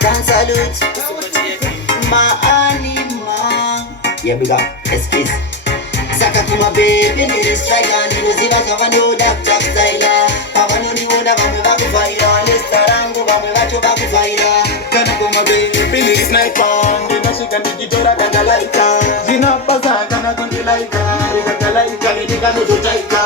Can salute my anima. Yeah, big up, excuse. Saka kuma baby, need a strike and need a ziva kavano doctor styler. Kavano ni wona vame vaku vaira, nesta rangu vame vacho vaku vaira. Kana kuma baby, need a sniper. Nina shika nikitora kanda laika. Zina pasa kana kundi laika. Nika laika, nika no jotaika.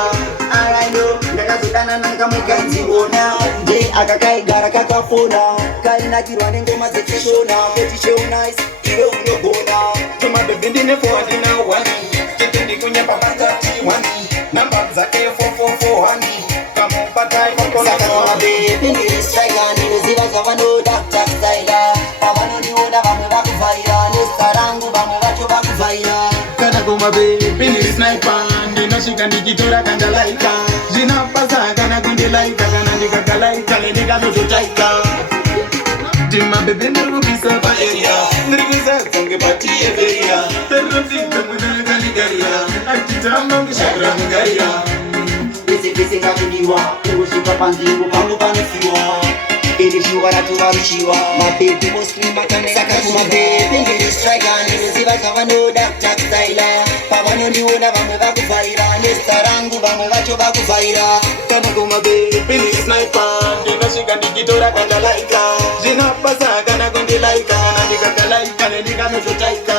Alright no, ndaka zudana nanga mwika nziona. Je akakai gara kakafona. Kaina kirwane ngoma zekishona. Petishona is iwe unogona. Tuma baby ndine for dina wani. Chitindi kunya papakati wani. Namba zake 444 wani. Kama upatai kwa Saka kuma baby, need a strike and need a ziva kavano doctor styler. Kavano ni wona vame vaku vaira, nesta rangu vame vacho vaku vaira. Kana kuma baby, need a sniper. Nina shika nikitora kanda laika. Zina pasa kana kundi laika. Kana nika laika, nika no jotaika. Jima baby never be so bad area. Nirgiza songe pati area. Terrozi kamuna kaligaria. Achitama mshakra mgaria. Pese ngakudiwa, ushika panzingu pangu panufiwa. Ili shuwa na tuwarishiwa. My baby mostly makane. Saka kuma baby, need a strike and need a ziva kavano doctor styler. Pavano ni wona vame vaku vaira, nesta rangu vame vacho vaku vaira. Kana kuma baby ni sniper. Nina shika nikitora kanda laika. Jina pasa kana kundi laika. Kana nika laika, nika no jotaika.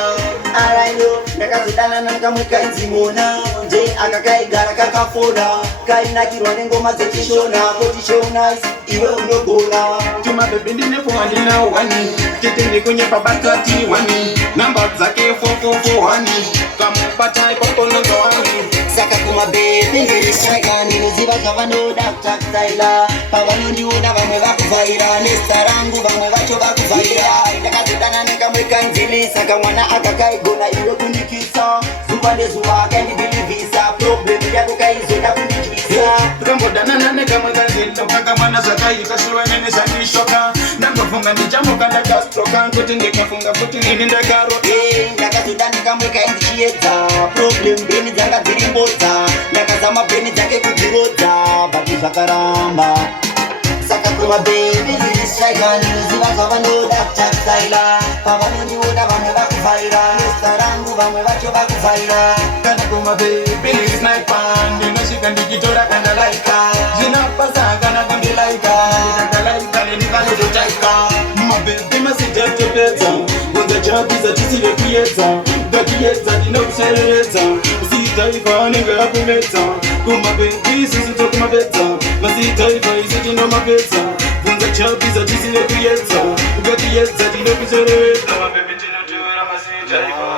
Alright no, ndaka zudana nanga mwika nzimona. Je akakai gara kakafona. Kaina kirwane ngoma zekishona. Potishona is iwe unogona. Juma baby ndine for dina wani. Chitindi kunye papakati wani. Namba zake 444 wani. Kama upatai popono wani. Saka kuma baby, need a strike and need a ziva kavano doctor styler. Pavano ni wona vame vaku vaira, nesta rangu vame vacho vaku vaira. Ndaka zudana nanga mwika nzili. Saka mwana akakai gona iwe kunikisa. Zuba ne zuwa kani bilivisa. Problem yako kaizoda kunikisa. Tukamboda nane kama gazeti mpaka mwana zakai kashulwa nene shanishoka. Ndangafunga nijamu kanda gastroka. Kuti ndikafunga futi nini ndakaro. Ndaka zudana nanga mwika nzichiedza. Problem beni dzanga dzirimboza. Ndaka zama beni dzake kudzirodza. Bati zvakaramba. Saka kuma baby, need a strike and need a ziva kavano doctor styler. Pavano ni wona vame vaku vaira, nesta rangu vame vacho vaku vaira. Kana kuma baby ni sniper. Nina shika nikitora kanda laika. Jina pasa kana kundi laika. Nika laika, nika no jotaika. My baby masija tepeza. Wanda chabiza chisile kuyeza. Gakieza dino kusereza. Usitaifa ninga kumeta. Kuma baby sisi to kuma beta. Masitaifa isi dino mabeta. Wanda chabiza chisile kuyeza. Gakieza dino kusereza. My baby dino tura masitaifa.